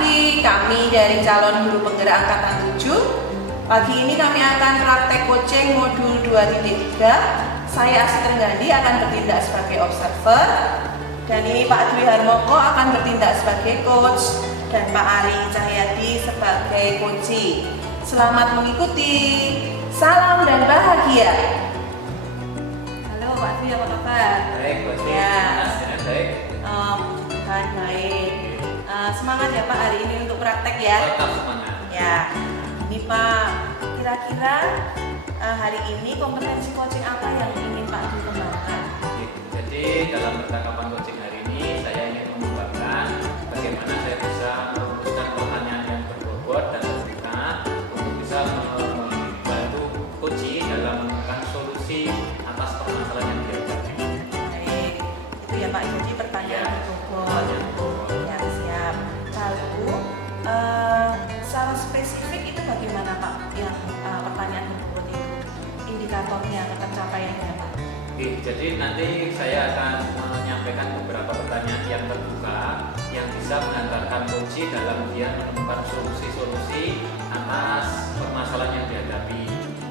pagi, kami dari calon guru penggerak angkatan 7. Pagi ini kami akan praktek coaching modul 2.3. Saya Asih Trenggandi akan bertindak sebagai observer. Dan ini Pak Dwi Harmoko akan bertindak sebagai coach. Dan Pak Ari Cahyadi sebagai coach. Selamat mengikuti. Salam dan bahagia. Halo Pak Dwi, apa kabar? Baik, Pak Dwi. Ya. Baik. Kan baik. Semangat ya Pak hari ini untuk praktek ya. Tetap semangat. Ya. Ini Pak, kira-kira hari ini kompetensi coaching apa yang ingin Pak Dwi kembangkan? Jadi dalam percakapan coaching hari ini saya ingin mengembangkan bagaimana saya bisa merumuskan pertanyaan yang berbobot dan terbuka untuk bisa membantu coaching dalam menemukan solusi atas permasalahan yang dihadapi. Baik, itu ya Pak. Jadi pertanyaan berbobot. Ya, siap. Lalu secara spesifik itu bagaimana Pak yang pertanyaan berbobot itu indikatornya pencapaiannya Pak? Oke, jadi nanti saya akan menyampaikan beberapa pertanyaan yang terbuka yang bisa mengantarkan coach dalam dia menemukan solusi-solusi atas permasalahan yang dihadapi.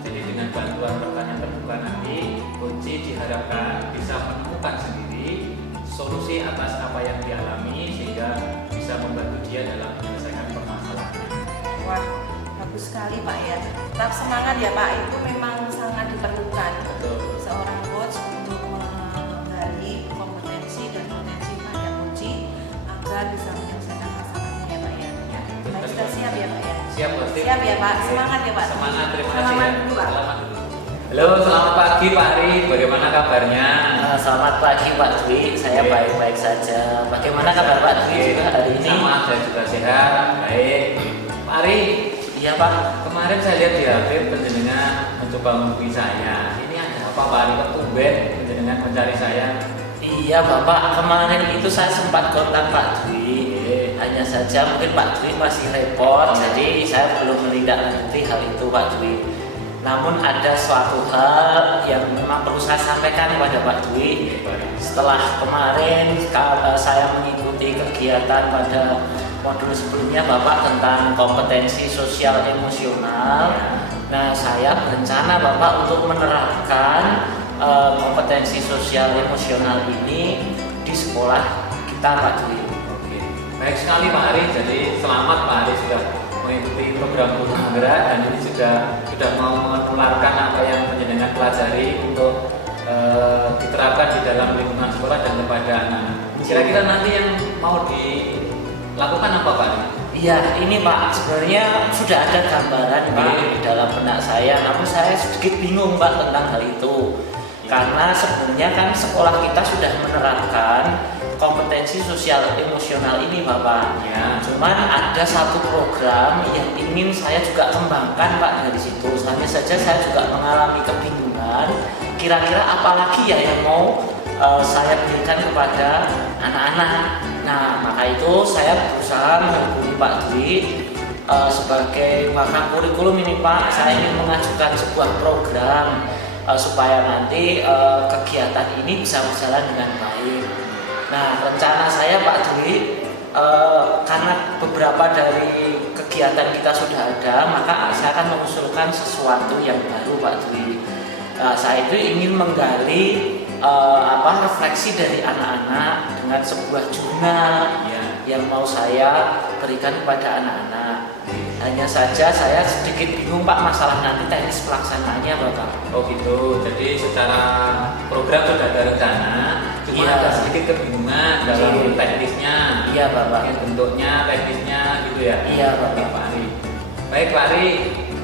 Jadi dengan bantuan pertanyaan terbuka nanti, coach diharapkan bisa menemukan sendiri solusi atas apa yang dialami sehingga bisa membantu dia dalam menyelesaikan permasalahannya. Wah, bagus sekali Pak ya. Tetap semangat ya Pak, itu memang sangat diperlukan. Betul. Seorang coach untuk menggali kompetensi dan potensi pada coach agar bisa menyelesaikan masalahnya ya Pak ya. Baik, sudah siap ya Pak ya? Siap, pasti. Siap ya Pak, semangat ya Pak. Semangat, terima kasih. Selamat ya. dulu Pak. Selamat dulu. Halo, selamat pagi Pak Ari, bagaimana kabarnya? Selamat pagi Pak Dwi, saya Oke. baik-baik saja. Bagaimana kabar Pak Dwi juga hari ini? Sama, saya juga sehat, baik. Pak Ari, Iya Pak. kemarin saya lihat di HP penjenengan mencoba menghubungi saya. Ini ada apa Pak Ari? Kok tumben penjenengan mencari saya? Iya Bapak, kemarin itu saya sempat kontak Pak Dwi. Hanya saja mungkin Pak Dwi masih repot, jadi saya belum menindaklanjuti hal itu Pak Dwi. Namun ada suatu hal yang memang perlu saya sampaikan kepada Pak Dwi. Setelah kemarin saya mengikuti kegiatan pada modul sebelumnya Bapak tentang kompetensi sosial emosional. Nah, saya berencana Bapak untuk menerapkan kompetensi sosial emosional ini di sekolah kita Pak Dwi. Oke, baik sekali Pak Ari. Jadi selamat Pak Ari sudah mengikuti program guru penggerak dan ini sudah mau menularkan apa yang penjenengan pelajari untuk diterapkan di dalam lingkungan sekolah dan kepada anak. Kira-kira nanti yang mau dilakukan apa Pak Ari? Iya, ini Pak, sebenarnya sudah ada gambaran Pak di dalam benak saya, namun saya sedikit bingung Pak tentang hal itu. Karena sebenarnya kan sekolah kita sudah menerapkan kompetensi sosial emosional ini Bapak. Ya. Cuman ada satu program yang ingin saya juga kembangkan Pak dari situ. Hanya saja saya juga mengalami kebingungan. Kira-kira apa lagi ya yang mau saya berikan kepada anak-anak. Nah, maka itu saya berusaha menghubungi Pak Dwi sebagai pakar kurikulum ini Pak. Saya ingin mengajukan sebuah program supaya nanti kegiatan ini bisa berjalan dengan baik. Nah, rencana saya Pak Dwi, karena beberapa dari kegiatan kita sudah ada, maka saya akan mengusulkan sesuatu yang baru Pak Dwi. Saya itu ingin menggali refleksi dari anak-anak dengan sebuah jurnal yang mau saya berikan kepada anak-anak. Hanya saja saya sedikit bingung Pak masalah nanti teknis pelaksanaannya Bapak. Oh gitu, jadi secara program sudah ada rencana, cuma Iya. ada sedikit kebingungan dalam Iya. teknisnya. Iya Bapak. Mungkin bentuknya, teknisnya gitu ya. Iya, Pak. Oke, Pak Ari. Baik Pak Ari,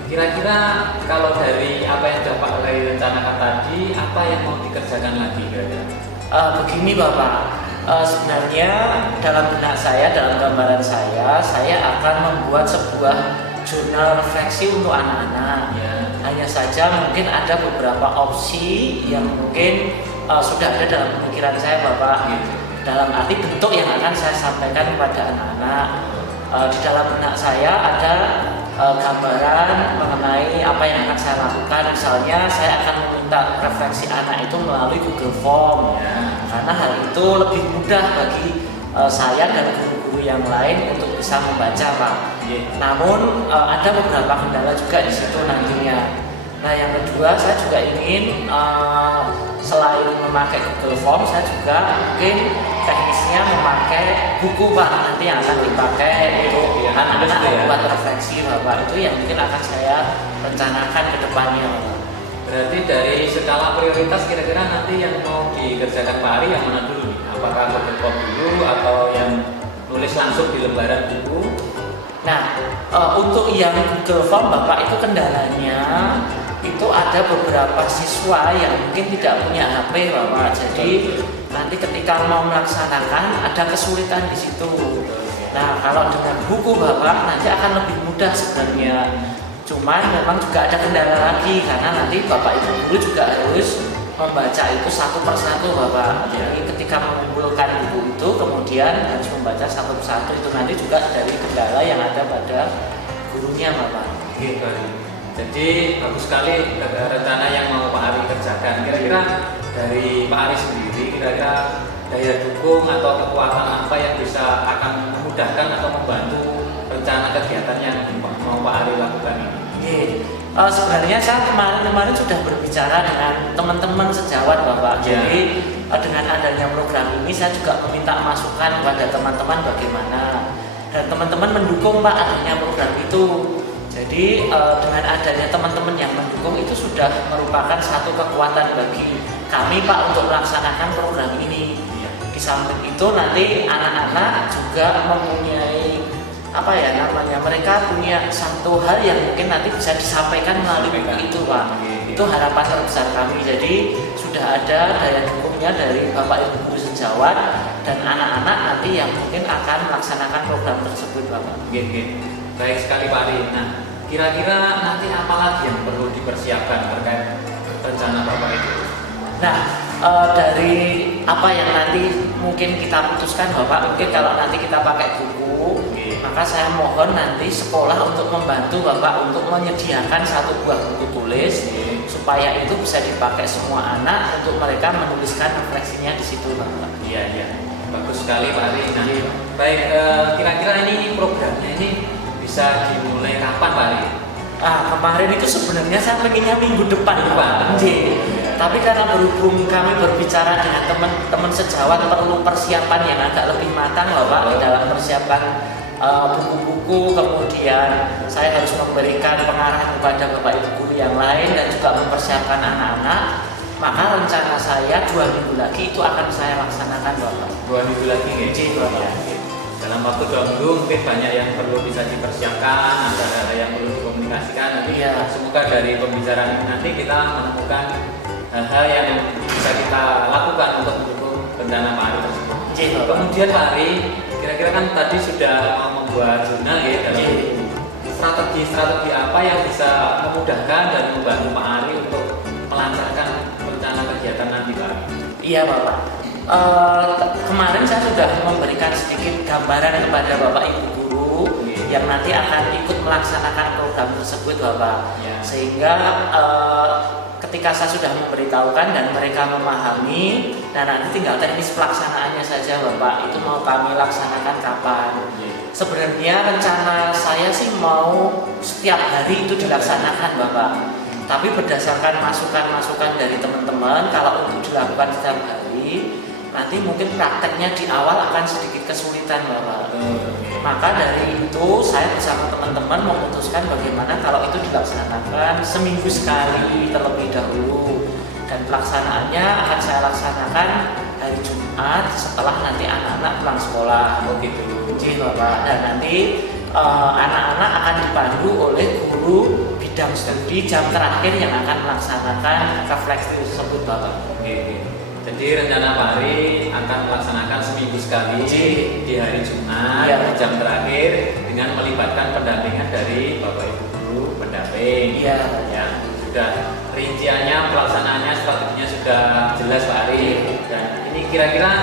kira-kira kalau dari apa yang sudah Pak Ari rencanakan tadi, apa yang mau dikerjakan lagi kira-kira? Begini Bapak, sebenarnya dalam benak saya, dalam gambaran saya akan membuat sebuah jurnal refleksi untuk anak-anak. Ya. Hanya saja mungkin ada beberapa opsi yang mungkin sudah ada dalam pemikiran saya Bapak. Gitu. Dalam arti bentuk yang akan saya sampaikan kepada anak-anak. Di dalam benak saya ada gambaran mengenai apa yang akan saya lakukan. Misalnya saya akan meminta refleksi anak itu melalui Google Form, karena hal itu lebih mudah bagi saya dan guru-guru guru yang lain untuk bisa membaca Pak. Namun ada beberapa kendala juga di situ nantinya. Nah yang kedua saya juga ingin selain memakai Google Form, saya juga mungkin teknisnya memakai buku Pak, nanti yang akan dipakai untuk anak-anak membuat refleksi Bapak. Itu yang mungkin akan saya rencanakan ke depannya Bapak. Berarti dari skala prioritas kira-kira nanti yang mau dikerjakan Pak Ari yang mana dulu nih? Apakah Google Form dulu atau yang nulis langsung di lembaran buku? Nah, untuk yang Google Form Bapak itu kendalanya itu ada beberapa siswa yang mungkin tidak punya HP Bapak. Jadi nanti ketika mau melaksanakan ada kesulitan di situ. Nah, kalau dengan buku Bapak nanti akan lebih mudah sebenarnya. Cuman memang juga ada kendala lagi karena nanti Bapak Ibu guru juga harus membaca itu satu persatu Bapak. Jadi ketika mengumpulkan buku itu kemudian harus membaca satu persatu, itu nanti juga dari kendala yang ada pada gurunya Bapak. Gitu. Jadi bagus sekali rencana yang mau Pak Ari kerjakan. Kira-kira dari Pak Ari sendiri, kira-kira daya dukung atau kekuatan apa yang bisa akan memudahkan atau membantu rencana kegiatan yang mau Pak Ari lakukan ini? Sebenarnya saya kemarin sudah berbicara dengan teman-teman sejawat Bapak. Jadi dengan adanya program ini saya juga meminta masukan kepada teman-teman bagaimana, dan teman-teman mendukung Pak adanya program itu. Jadi dengan adanya teman-teman yang mendukung itu sudah merupakan satu kekuatan bagi kami Pak untuk melaksanakan program ini. Di samping itu nanti anak-anak juga mempunyai mereka punya satu hal yang mungkin nanti bisa disampaikan melalui buku itu Pak. Itu harapan terbesar kami. Jadi sudah ada daya dukungnya dari Bapak Ibu guru sejawat dan anak-anak nanti yang mungkin akan melaksanakan program tersebut Bapak. Baik sekali Pak Ari. Nah, kira-kira nanti apa lagi yang perlu dipersiapkan terkait rencana Bapak itu? Nah, dari apa yang nanti mungkin kita putuskan Bapak, mungkin kalau nanti kita pakai buku, maka saya mohon nanti sekolah untuk membantu Bapak untuk menyediakan satu buah buku tulis supaya itu bisa dipakai semua anak untuk mereka menuliskan refleksinya di situ Bapak. Iya. Bagus sekali Pak Ari. Nah, baik, kira-kira ini programnya ini bisa dimulai kapan Pak Ari? Kemarin itu sebenarnya saya pengennya minggu depan Pak. Tapi karena berhubung kami berbicara dengan teman-teman sejawat perlu persiapan yang agak lebih matang loh Pak, dalam persiapan buku-buku, kemudian saya harus memberikan pengarahan kepada Bapak Ibu guru yang lain dan juga mempersiapkan anak-anak. Maka rencana saya 2 minggu lagi itu akan saya laksanakan Bapak. 2 minggu lagi ya? Dalam waktu 2 minggu mungkin banyak yang perlu bisa dipersiapkan, ada yang perlu dikomunikasikan. Nanti semoga dari pembicaraan ini nanti kita menemukan hal-hal yang bisa kita lakukan untuk mendukung rencana Pak Ari tersebut. Kemudian Pak Ari, kira-kira kan tadi sudah membuat jurnal ya dalam strategi apa yang bisa memudahkan dan membantu Pak Ari untuk melancarkan rencana kegiatan nanti Pak Ari? Iya Bapak. Kemarin saya sudah memberikan sedikit gambaran kepada Bapak Ibu guru yang nanti akan ikut melaksanakan program tersebut Bapak. Sehingga ketika saya sudah memberitahukan dan mereka memahami, dan nanti tinggal teknis pelaksanaannya saja Bapak, itu mau kami laksanakan kapan. Sebenarnya rencana saya sih mau setiap hari itu dilaksanakan Bapak, tapi berdasarkan masukan-masukan dari teman-teman, kalau untuk dilakukan setiap hari nanti mungkin prakteknya di awal akan sedikit kesulitan Bapak. Maka dari itu saya bersama teman-teman memutuskan bagaimana kalau itu dilaksanakan seminggu sekali terlebih dahulu, dan pelaksanaannya akan saya laksanakan hari Jumat setelah nanti anak-anak pulang sekolah. Jadi Bapak, dan nanti anak-anak akan dipandu oleh guru bidang studi jam terakhir yang akan melaksanakan refleksi tersebut Bapak. Jadi rencana Pak Ari akan melaksanakan seminggu sekali di hari Jumat jam terakhir dengan melibatkan pendampingan dari Bapak Ibu guru pendamping. Sudah rinciannya, pelaksanaannya, strateginya sudah jelas Pak Ari. Dan ini kira-kira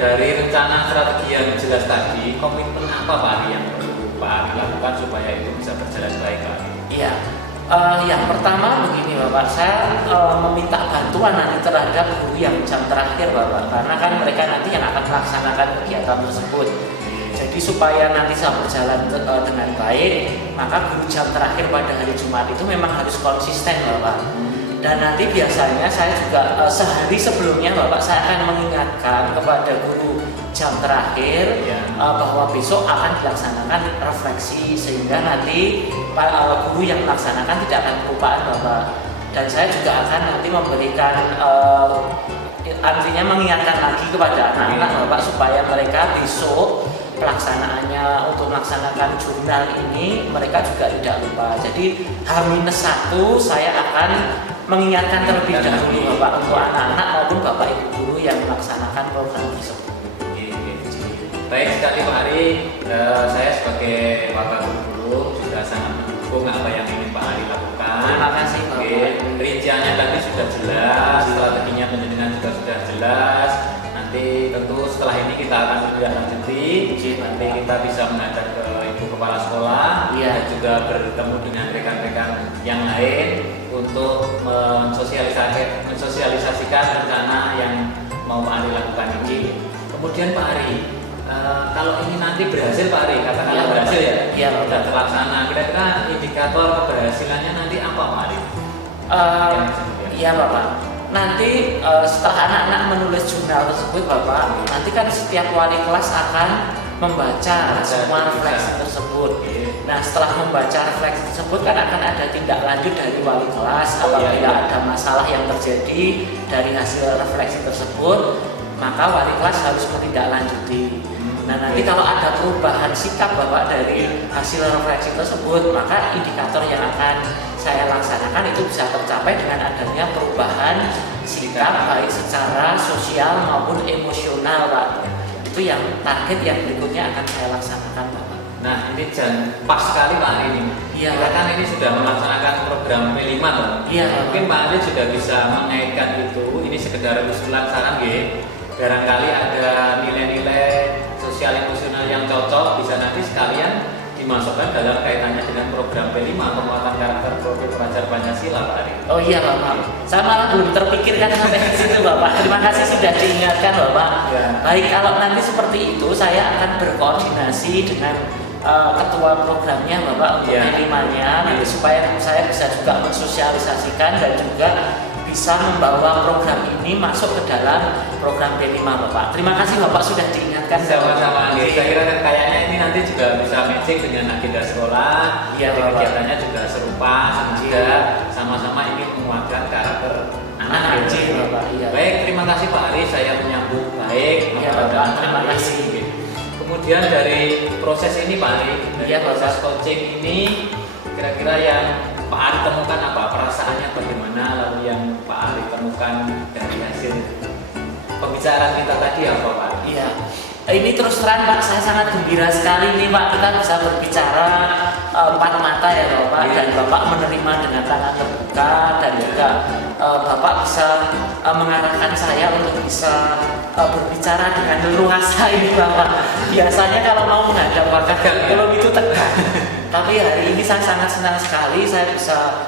dari rencana strategi yang jelas tadi, komitmen apa Pak Ari yang perlu Pak Ari lakukan supaya itu bisa berjalan baik Pak Ari? Yang pertama begini Bapak, saya meminta bantuan nanti terhadap guru yang jam terakhir Bapak, karena kan mereka nanti yang akan melaksanakan kegiatan tersebut. Jadi Jadi supaya nanti saya berjalan dengan baik, maka guru jam terakhir pada hari Jumat itu memang harus konsisten Bapak. Dan nanti biasanya saya juga sehari sebelumnya Bapak, saya akan mengingatkan kepada guru jam terakhir bahwa besok akan dilaksanakan refleksi, sehingga nanti guru yang melaksanakan tidak akan kelupaan Bapak. Dan saya juga akan nanti memberikan artinya mengingatkan lagi kepada anak-anak Bapak supaya mereka besok pelaksanaannya untuk melaksanakan jurnal ini mereka juga tidak lupa. Jadi H-1 saya akan mengingatkan terlebih dahulu Bapak untuk anak-anak maupun Bapak Ibu guru yang melaksanakan program tersebut. Baik sekali Pak Ari, saya sebagai wakil guru juga sangat mendukung apa yang ingin Pak Ari lakukan. Terima kasih Bapak. Rinciannya tadi sudah jelas, strateginya pendidikan juga sudah jelas. Nanti tentu setelah ini kita akan lanjuti. Nanti kita bisa menghadap ke Ibu Kepala Sekolah dan juga bertemu dengan rekan-rekan yang lain untuk mensosialisasikan rencana yang mau Pak Ari lakukan ini. Kemudian Pak Ari, kalau ini nanti berhasil Pak Ari, katakanlah berhasil ya, sudah terlaksana, kira-kira indikator keberhasilannya nanti apa Pak Ari? Iya Bapak, nanti setelah anak-anak menulis jurnal tersebut Bapak, nanti kan setiap wali kelas akan membaca semua refleksi tersebut. Nah setelah membaca refleksi tersebut kan akan ada tindak lanjut dari wali kelas. Apabila ada masalah yang terjadi dari hasil refleksi tersebut, maka wali kelas harus menindaklanjuti. Nah nanti kalau ada perubahan sikap Bapak dari hasil refleksi tersebut, maka indikator yang akan saya laksanakan itu bisa tercapai dengan adanya perubahan sikap baik secara sosial maupun emosional Pak. Itu yang target yang berikutnya akan saya laksanakan Bapak. Nah ini pas sekali Pak Ari ini. Iya. Kita kan ini sudah melaksanakan program P5 Pak. Iya. Mungkin Pak Ari juga bisa mengaitkan itu. Ini sekedar usulan saran ya. Barangkali ada nilai-nilai sosial emosional yang cocok, bisa nanti sekalian dimasukkan dalam kaitannya dengan program P5 penguatan karakter profil pelajar Pancasila Pak Ari. Oh iya Bapak, saya malah belum terpikirkan sampai ke situ Bapak. Terima kasih sudah diingatkan Bapak. Ya. Baik, kalau nanti seperti itu saya akan berkoordinasi dengan ketua programnya Bapak untuk P5-nya nanti supaya saya bisa juga mensosialisasikan dan juga bisa membawa program ini masuk ke dalam program P5 Bapak. Terima kasih Bapak sudah diingatkan. Sama-sama. Saya kira kayaknya ini nanti juga bisa matching dengan agenda sekolah. Iya, kegiatannya juga serupa, semoga sama-sama ingin menguatkan karakter anak Bapak. Iya. Baik, terima kasih Pak Ari, saya menyambut baik. Iya Bapak, terima kasih. Kemudian dari proses ini Pak Ari, dari proses coaching ini kira-kira yang Pak Ari temukan apa? Perasaannya bagaimana? Lalu yang Pak Ari temukan dari hasil pembicaraan kita tadi apa Pak? Iya. Ini terus terang Pak, saya sangat gembira sekali nih Pak, kita bisa berbicara empat mata ya Bapak, dan Bapak menerima dengan tangan terbuka, dan juga Bapak bisa mengarahkan saya untuk bisa berbicara dengan leluasa ini Bapak. Biasanya kalau mau menghadap Bapak kalau itu tegang. Tapi hari ini saya sangat senang sekali saya bisa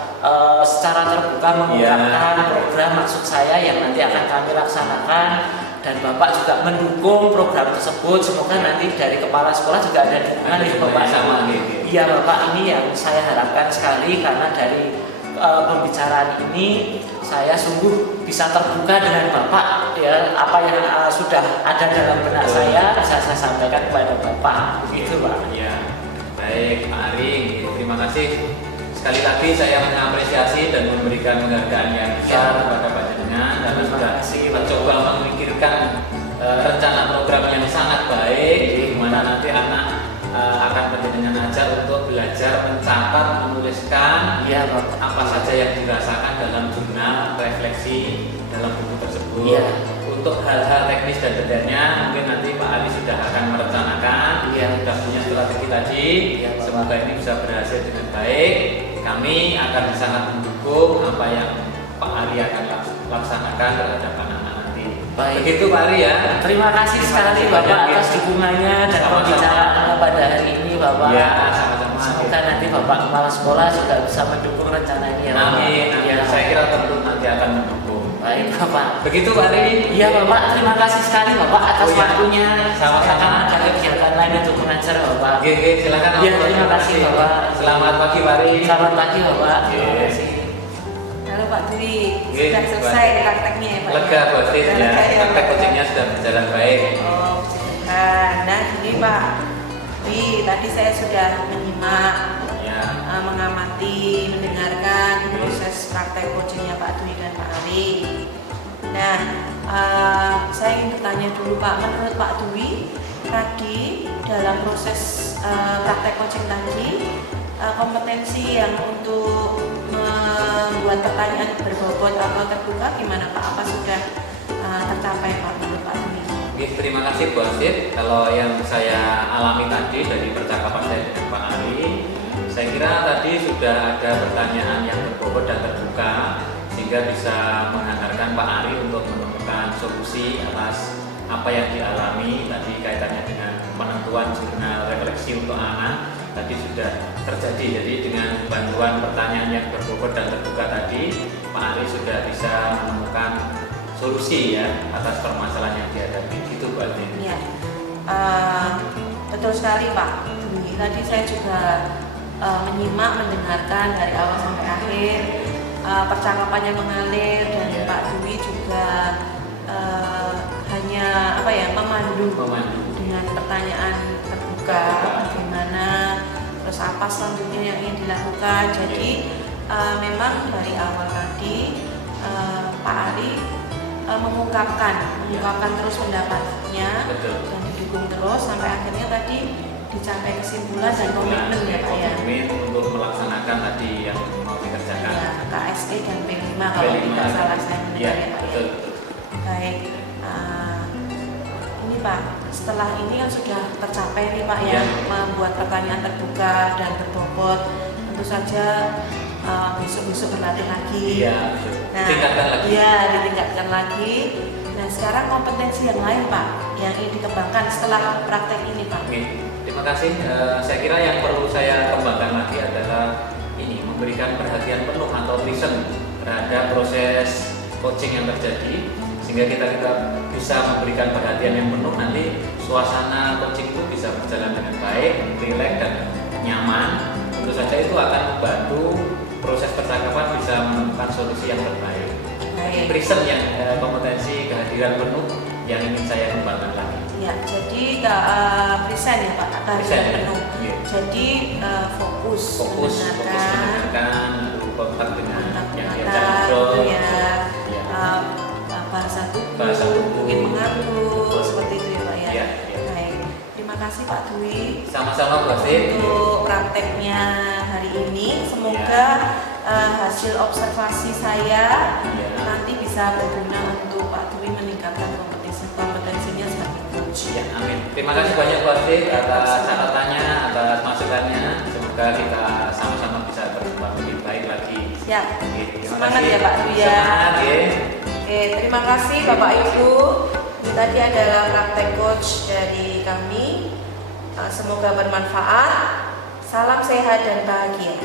secara terbuka mengungkapkan program maksud saya yang nanti akan kami laksanakan, dan Bapak juga mendukung program tersebut. Semoga nanti dari kepala sekolah juga ada dukungan dari Bapak. Iya Bapak, ini yang saya harapkan sekali, karena dari pembicaraan ini saya sungguh bisa terbuka dengan Bapak ya, apa yang sudah ada dalam benak saya bisa saya sampaikan kepada Bapak begitu Pak. Iya. Baik Pak Ari, terima kasih. Sekali lagi saya mengapresiasi dan memberikan penghargaan yang besar kepada Pak Jenengan karena sudah mencoba memikirkan rencana program yang sangat baik, di mana nanti anak akan Jenengan ajar untuk belajar mencatat, menuliskan apa saja yang dirasakan dalam jurnal, refleksi dalam buku tersebut. Untuk hal-hal teknis dan detailnya mungkin nanti Pak Ali sudah akan merencanakan, sudah punya strategi tadi. Semoga ini bisa berhasil dengan baik. Kami akan sangat mendukung apa yang Pak Ali akan laksanakan terhadap anak-anak nanti. Baik. Begitu Pak Ali ya. Terima kasih sekali Bapak atas dukungannya dan pembicaraan pada hari ini Bapak. Ya, sama-sama. Semoga nanti Bapak kepala sekolah juga bisa mendukung rencana ini ya Bapak. Amin. Saya kira tentu nanti akan mendukung. Baik Bapak. Begitu Pak Ali. Iya Bapak, terima kasih sekali Bapak atas waktunya. Sama-sama. Ada kegiatan lain untuk mengajar Bapak. Oke, silakan. Ya, terima kasih Bapak. Selamat pagi Pak Ari. Selamat pagi Bapak. Terima kasih. Halo Pak Dwi, Oke, sudah selesai prakteknya ya Pak? Lega Bu Astrid ya, Lega ya, praktek Pak. coachingnya sudah berjalan baik. Oh, puji Tuhan. Nah, gini Pak Dwi, tadi saya sudah menyimak, Ya. mengamati, mendengarkan proses praktek coachingnya Pak Dwi dan Pak Ari. Nah, saya ingin bertanya dulu Pak, menurut Pak Dwi tadi dalam proses praktek coaching tadi, kompetensi yang untuk membuat pertanyaan berbobot atau terbuka gimana Pak? Apa sudah tercapai Pak menurut Pak Dwi? Oke, terima kasih Bu Astrid. Kalau yang saya alami tadi dari percakapan saya dengan Pak Ari, saya kira tadi sudah ada pertanyaan yang berbobot dan terbuka sehingga bisa menghantarkan Pak Ari untuk menemukan solusi atas apa yang dialami tadi kaitannya dengan penentuan jurnal refleksi untuk anak tadi sudah terjadi. Jadi dengan bantuan pertanyaan yang berbobot dan terbuka tadi, Pak Ari sudah bisa menemukan solusi ya atas permasalahan yang dihadapi. Gitu Bu Astrid. Iya, betul sekali Pak Dwi. Tadi saya juga menyimak, mendengarkan dari awal sampai akhir, percakapannya mengalir dan Iya. Pak Dwi juga hanya apa ya memandu dengan pertanyaan terbuka bagaimana, terus apa selanjutnya yang ingin dilakukan. Jadi memang dari awal tadi Pak Ari mengungkapkan terus pendapatnya Betul. dan didukung terus sampai akhirnya tadi dicapai kesimpulan dan komitmen ya Pak ya. Komitmen untuk melaksanakan tadi yang mau dikerjakan. Ya, KSE dan P5 kalau P5. tidak salah saya mendengar Ya, ya Pak betul. ya. Baik, ini Pak, setelah ini kan sudah tercapai nih Pak ya, Ya. membuat pertanyaan terbuka dan berbobot. Tentu saja besok-besok berlatih lagi. Iya, betul. Tingkatkan lagi. Iya, ditingkatkan lagi. Nah, sekarang kompetensi yang lain Pak, yang ingin dikembangkan setelah praktek ini Pak. Oke, terima kasih. Saya kira yang perlu saya kembangkan lagi adalah ini memberikan perhatian penuh atau listen terhadap proses coaching yang terjadi sehingga kita bisa memberikan perhatian yang penuh, nanti suasana coaching itu bisa berjalan dengan baik, rileks dan nyaman. Tentu saja itu akan membantu proses percakapan bisa menemukan solusi yang terbaik. Baik. Present yang kompetensi kehadiran penuh yang ingin saya kembangkan lagi. Ya, jadi present ya Pak, Present, kehadiran ya. penuh. Iya. Jadi fokus mendengarkan, lalu kontak dengan yang diajak mata, ngobrol. gitu ya. Iya. Bahasa Bahasa tubuh, tubuh. mungkin mengatur seperti itu ya Pak ya. Iya, iya. Baik, terima kasih Pak Dwi Sama-sama Bu Astrid. untuk prakteknya hari ini. Semoga hasil observasi saya Iya. nanti bisa berguna untuk Pak Dwi meningkatkan kompetensinya sebagai coach. Ya, amin. Terima kasih banyak Bu Astrid atas catatannya, atas masukannya. Semoga kita sama-sama bisa berkembang lebih baik lagi. Siap. Oke, terima Semangat kasih. ya Pak Dwi ya. Semangat ya. Oke, terima kasih Bapak Ibu. Ini tadi adalah praktek coach dari kami. Semoga bermanfaat. Salam sehat dan bahagia.